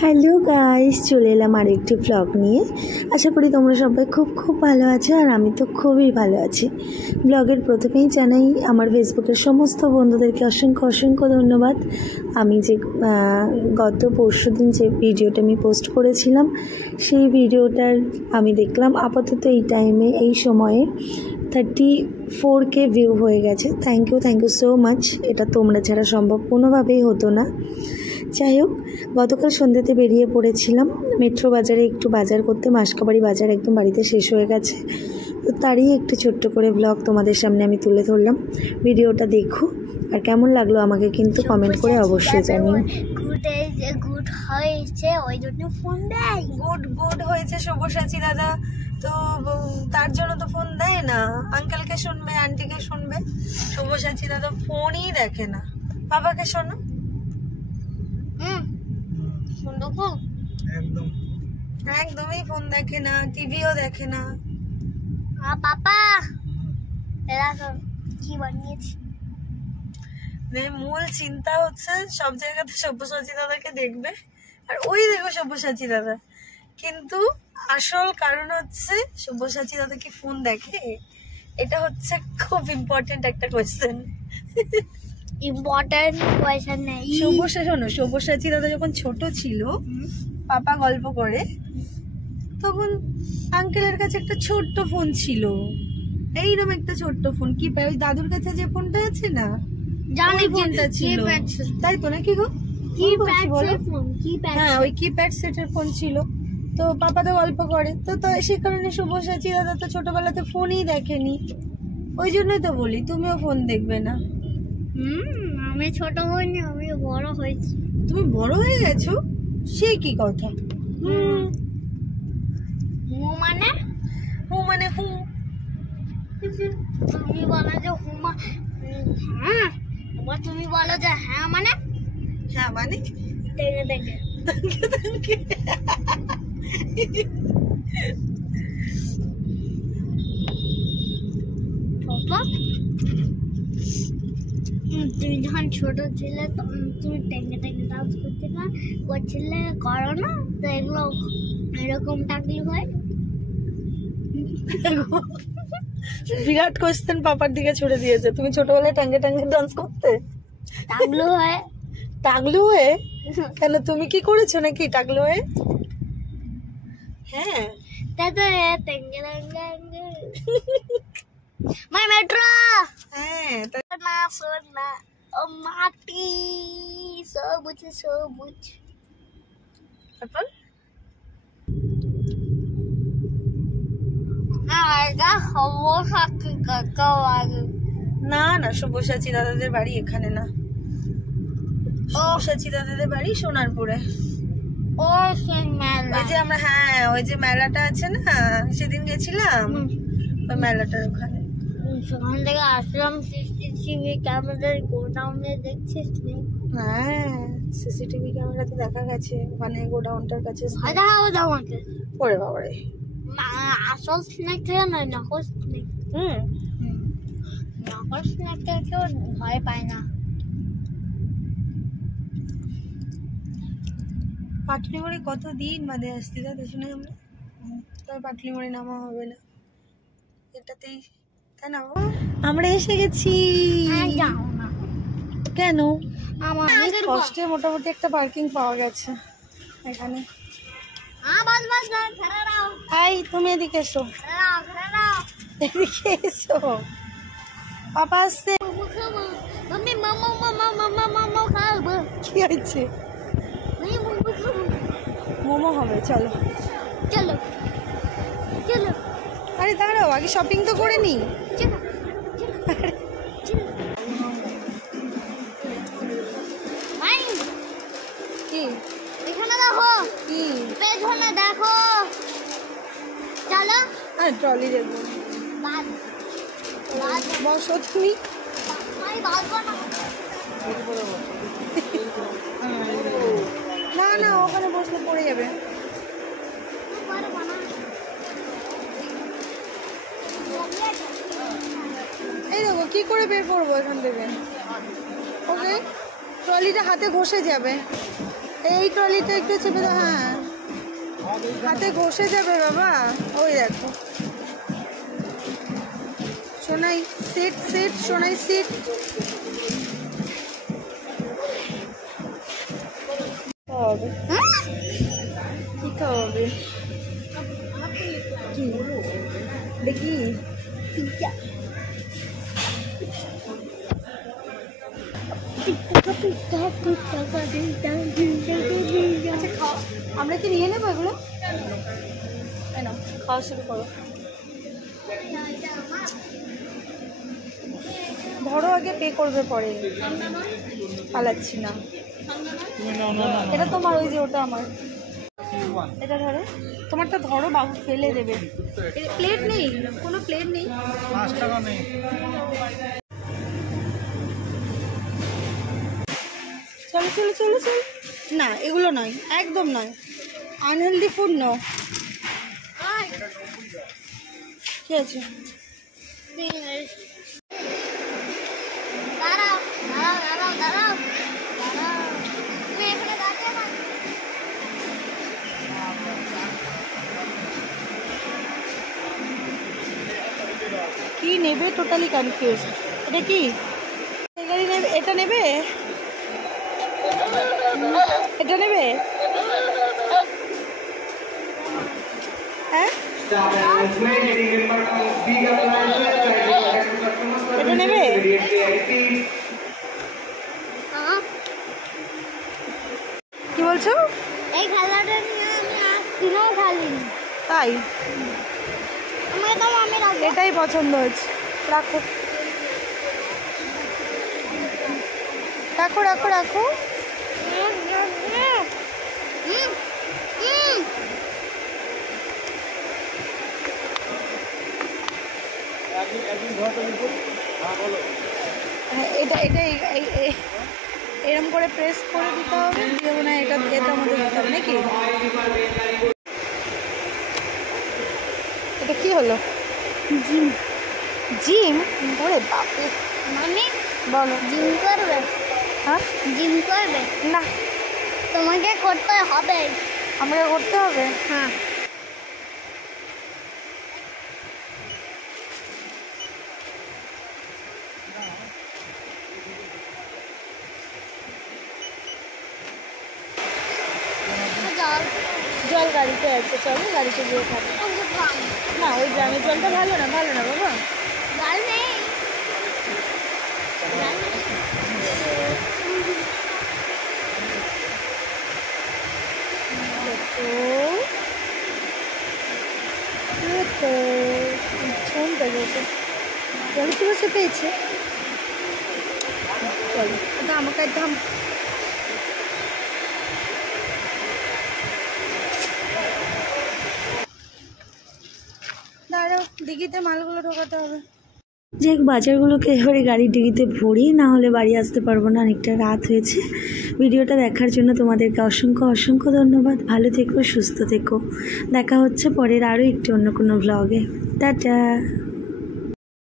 Hello guys, চলে এলাম আর একটি ব্লগ নিয়ে। আশা করি তোমরা সবাই খুব ভালো আছো, আর আমি তো খুবই ভালো আছি। ব্লগের প্রথমেই জানাই আমার ফেসবুকের সমস্ত বন্ধুদেরকে অসংখ্য ধন্যবাদ। আমি যে গত পরশুদিন যে ভিডিওটা আমি পোস্ট করেছিলাম, সেই ভিডিওটার আমি দেখলাম আপাতত এই টাইমে এই সময়ে 34K ভিউ হয়ে গেছে। Thank you so much. এটা তোমরা ছাড়া সম্ভব কোনোভাবেই হতো না। যাই হোক, গতকাল সন্ধ্যেতে বেরিয়ে পড়েছিলাম মেট্রো বাজারে একটু বাজার করতে। মাসকাবাড়ি বাজার একদম বাড়িতে শেষ হয়ে গেছে, তো তারই একটু ছোট্ট করে ব্লগ তোমাদের সামনে আমি তুলে ধরলাম। ভিডিওটা দেখো, আর কেমন লাগলো আমাকে কিন্তু কমেন্ট করে অবশ্যই জানিও। গুড হয়েছে, ওই জন্য ফোন দেয়। গুড হয়েছে সব্যসাচী দাদা, তো তার জন্য তো ফোন দেয় না। আঙ্কেলকে শুনবে, আন্টিকে শুনবে, সব্যসাচী দাদা ফোনই দেখে না। বাবাকে শোনো। একদমই ফোন দেখে না, টিভিও দেখে না। পাপা কি বানিয়েছি? মূল চিন্তা হচ্ছে সব জায়গাতে সব্যসাচী দাদাকে দেখবে, আর ওই দেখো সব্যসাচী দাদা, কিন্তু আসল কারণ হচ্ছে সব্যসাচী দাদা কি ফোন দেখে? এটা হচ্ছে খুব ইম্পর্টেন্ট একটা কোয়েশ্চেন। ইম্পর্টেন্ট কোয়েশ্চেন নেই। সব্যসাচী দাদা যখন ছোট ছিল, পাপা গল্প করে, তখন আঙ্কেলের কাছে একটা ছোট্ট ফোন ছিল, এইরকম একটা ছোট্ট ফোন। কি ওই দাদুর কাছে যে ফোনটা আছে না, জানি ফোনটা ছিল, তাই তো নাকি গো? হ্যাঁ, ওই কিপ্যাড সেটের ফোন ছিল। তো পাপা তো গল্প করে, তো সেই কারণে সব্যসাচী দাদা তো ছোটবেলাতে ফোনই দেখেনি। ওই জন্যই তো বলি তুমিও ফোন দেখবে না। আমি ছোট হইনি, আমি বড় হয়েছি। তুমি বড় হয়ে গেছো? সে কি কথা? হু মানে হু। তুমি বলো যে হুমা, হ্যাঁ, এবার তুমি বলো যে হ্যাঁ মানে। হ্যাঁ মানে দেখে তুমি যখন ছোট ছিলে তখন তুমি টেঙ্গে ডান্স করছিলে, করো না? তো এগুলো এরকম টাকলি হয়। বিরাট কোশ্চেন পাপার দিকে ছুড়ে দিয়েছে। তুমি ছোটবেলায় টাঙ্গে ডান্স করতে? টাগলু হয়ে? কেন, তুমি কি করেছো নাকি টাগলু হয়ে? হ্যাঁ, তাই তো। মাই মেট্রো। হ্যাঁ, সোনা ও মাটি, সবুজ। তারপর না, সব্যসাচী দাদাদের বাড়ি এখানে না। সব্যসাচী দাদাদের বাড়ি সোনারপুরে। ওই যে আমরা, হ্যাঁ, ওই যে মেলাটা আছে না, সেদিন গেছিলাম ওই মেলাটার ওখানে। সেখান থেকে আসলাম, সিসিটিভি ক্যামেরার গোডাউনে দেখছিস? হ্যাঁ, সিসিটিভি ক্যামেরাতে দেখা গেছে ওখানে গোডাউনটার কাছে। আমাকে ওরে বাবারে, আসল স্নেক থেকে নয়, নকল স্নেক। নকল স্নেক থেকে কেউ ভয় পায় না। পাটলিমুড়ি কতদিন বাদে আসছি দাদা, শুনে আমরা, তার পাটলিমুড়ি নামা হবে না এটাতেই, তাই না? আমরা এসে গেছি। কেন? আমার কষ্টে মোটামুটি একটা পার্কিং পাওয়া গেছে এখানে। তুমি এদিকে এসো, এদিকে এসো। পাপা আসছে। কি হয়েছে? মোমো হবে, চলো। আরে দাঁড়াও, আগে শপিং তো করে নি। কি এখানে দেখো, কি পেছনে দেখো, চলো। ট্রলি দেখবো। বসো তুমি। না, ওখানে বসলে পড়ে যাবে। এই দেখো, কি করে বের করবো এখান থেকে? ওকে, ট্রলিটা হাতে ঘষে যাবে। এই ট্রলিটা একটু চেপে দাও। হ্যাঁ, হাতে ঘষে যাবে বাবা। ওই দেখো Sonai sit sit, Sonai sit. হবে কি খাওয়াবে? কি দেখি আমরা কি নিয়ে নেবো এগুলো? খাওয়া শুরু করো। ধরো আগে পে করবে পরে, পালাচ্ছি না। এটা তোমার, ওই যে ওটা আমার। এটা ধরো, তোমারটা ধরো, বাবু ফেলে দেবে। প্লেট নেই, কোনো প্লেট নেই। 5 টাকা নেই। চলো চলো চলো চলো। না এগুলো নয়, একদম নয়, আনহেলদি ফুড নো। কি আছে? দাঁড়াও দাঁড়াও দাঁড়াও দাঁড়াও দাঁড়াও, তুমি এখানে দাঁড়িয়ে না। কি নেবে? Totally confuse. এটা কি? এই গাড়ি নেবে? এটা নেবে? এটা নেবে? হ্যাঁ, এটা নেবে? কি বলছো? এই খেলাটা নিয়ে আমি আর দিনও খেলিনি। তাই? আমার তো আমি রাখবো। এটাই পছন্দ হয়েছে। রাখো রাখো রাখো রাখো। হ্যাঁ, এটা এটা এরম করে প্রেস করে দিতে হবে, দিয়ে মনে হয় এটা এটার মধ্যে দিতে হবে নাকি? এটা কি হলো? জিম। জিম? ওরে বাপরে। মানে বলো। জিম করবে? হ্যাঁ, জিম করবে? না, তোমাকে করতে হবে। আমাকে করতে হবে? হ্যাঁ। জল গাড়িতে আছে, চলো গাড়িতে গিয়ে খাবো। না, ওই গ্রামের জলটা ভালো না, ভালো না বাবা। জল নেই। জল কি বসে পেয়েছে? চলো, ওটা আমাকে একদম দাঁড়াও, ডিগিতে মালগুলো ঢোকাতে হবে। যে বাজারগুলোকে এবারে গাড়ির ডিগিতে ভরি, না হলে বাড়ি আসতে পারবো না, অনেকটা রাত হয়েছে। ভিডিওটা দেখার জন্য তোমাদেরকে অসংখ্য অসংখ্য ধন্যবাদ। ভালো থেকো, সুস্থ থেকো। দেখা হচ্ছে পরের আরও একটি অন্য কোনো ব্লগে। টাটা।